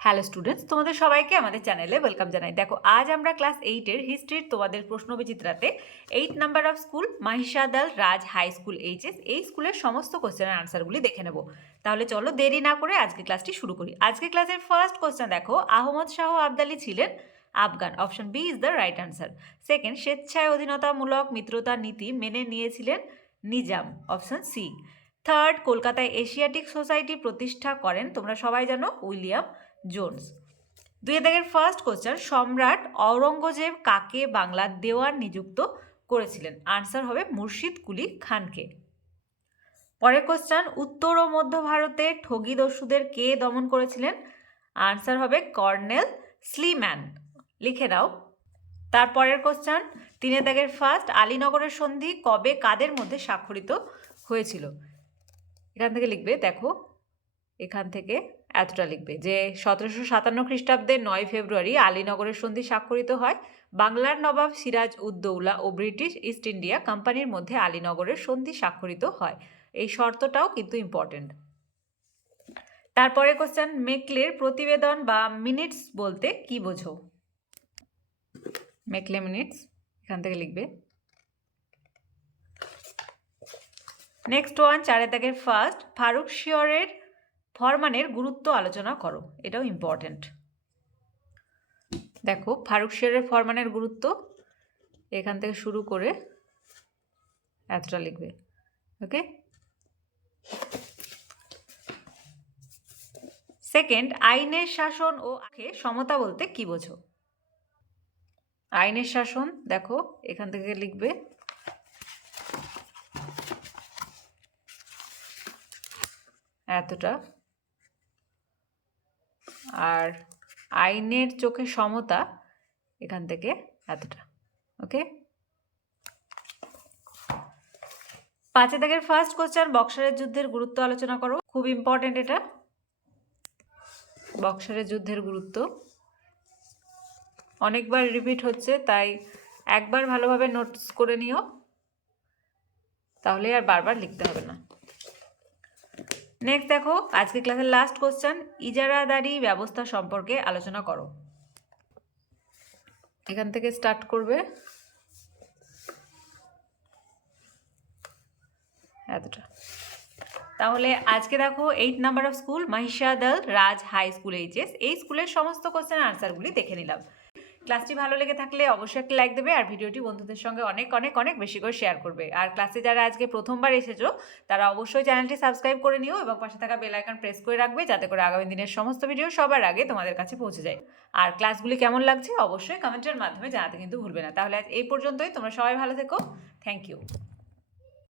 Hello students তোমাদের সবাইকে আমাদের চ্যানেলে ওয়েলকাম জানাই। দেখো, আজ আমরা ক্লাস এইটের হিস্ট্রির তোমাদের প্রশ্ন বিচিত্রাতে eight number of school Mahishadal Raj high school HS এই স্কুলের সমস্ত কোশ্চেনের আনসারগুলি দেখে নেব। তাহলে চলো দেরি না করে আজকে ক্লাসটি শুরু করি। আজকে ক্লাসের ফার্স্ট কোশ্চেন দেখো, আহমদ শাহ আবদালি ছিলেন Afghan. Option B is the right answer second স্বেচ্ছায় অধীনতামূলক মিত্রতার নীতি মেনে নিয়েছিলেন নিজাম। অপশন সি থার্ড কলকাতায় এশিয়াটিক সোসাইটি প্রতিষ্ঠা করেন, তোমরা সবাই জানো, উইলিয়াম জোনস। দুই দাগের ফার্স্ট কোশ্চেন সম্রাট অরঙ্গজেব কাকে বাংলার দেওয়ান নিযুক্ত করেছিলেন? আনসার হবে মুর্শিদ কুলি খানকে। পরের কোশ্চেন উত্তর ও মধ্য ভারতে ঠগি দস্যুদের কে দমন করেছিলেন? আনসার হবে কর্নেল স্লিম্যান। লিখে দাও তারপরের কোশ্চেন তিনে দাগের ফার্স্ট আলীনগরের সন্ধি কবে কাদের মধ্যে স্বাক্ষরিত হয়েছিল? এখান থেকে লিখবে, দেখো, এখান থেকে। এতটা লিখবে যে, সতেরোশো সাতান্ন খ্রিস্টাব্দে নয় ফেব্রুয়ারি আলীনগরের সন্ধি স্বাক্ষরিত হয়। বাংলার নবাব সিরাজ উদ্দৌলা ও ব্রিটিশ ইস্ট ইন্ডিয়া কোম্পানির মধ্যে আলীনগরের সন্ধি স্বাক্ষরিত হয়। এই শর্তটাও কিন্তু ইম্পর্টেন্ট তারপরে কোশ্চেন মেকলের প্রতিবেদন বা মিনিটস বলতে কি বোঝো? মেকলে মিনিটস, এখান থেকে লিখবে। নেক্সট ওয়ান চারে দাগের ফার্স্ট ফারুক শিয়রের ফরমানের গুরুত্ব আলোচনা করো, এটাও ইম্পর্ট্যান্ট দেখো, ফারুক শিয়রের ফরমানের গুরুত্ব, এখান থেকে শুরু করে এতটা লিখবে ওকে সেকেন্ড আইনের শাসন ও আখে সমতা বলতে কি বোঝো? আইনের শাসন, দেখো, এখান থেকে লিখবে। এতটা আর আইনের চোখে সমতা এখান থেকে এতটা ওকে পাঁচে দাগের ফার্স্ট কোশ্চেন বক্সারের যুদ্ধের গুরুত্ব আলোচনা করো। খুব ইম্পর্টেন্ট এটা। বক্সারের যুদ্ধের গুরুত্ব। অনেকবার রিপিট হচ্ছে, তাই একবার ভালোভাবে নোটস করে নিও। তাহলে আর বারবার লিখতে হবে না। নেক্সট দেখো আজকে ক্লাসের লাস্ট কোশ্চেন ইজারাদারি ব্যবস্থা সম্পর্কে আলোচনা করো। এখান থেকে স্টার্ট করবে। এতটা। তাহলে আজকে দেখো eight number of school Mahishadal Raj high school HS এই স্কুলের সমস্ত কোশ্চেন আনসারগুলি দেখে নিলাম। ক্লাসটি ভালো লেগে থাকলে অবশ্যই একটা লাইক দেবে আর ভিডিওটি বন্ধুদের সঙ্গে অনেক অনেক অনেক বেশি করে শেয়ার করবে। আর ক্লাসে যারা আজকে প্রথমবার এসেছ, তারা অবশ্যই চ্যানেলটি সাবস্ক্রাইব করে নিও এবং পাশে থাকা বেল আইকন প্রেস করে রাখবে যাতে করে আগামী দিনের সমস্ত ভিডিও সবার আগে তোমাদের কাছে পৌঁছে যায়। আর ক্লাসগুলি কেমন লাগছে অবশ্যই কমেন্টের মাধ্যমে জানাতে কিন্তু ভুলবে না। তাহলে আজ এই পর্যন্তই। তোমরা সবাই ভালো থেকো। Thank you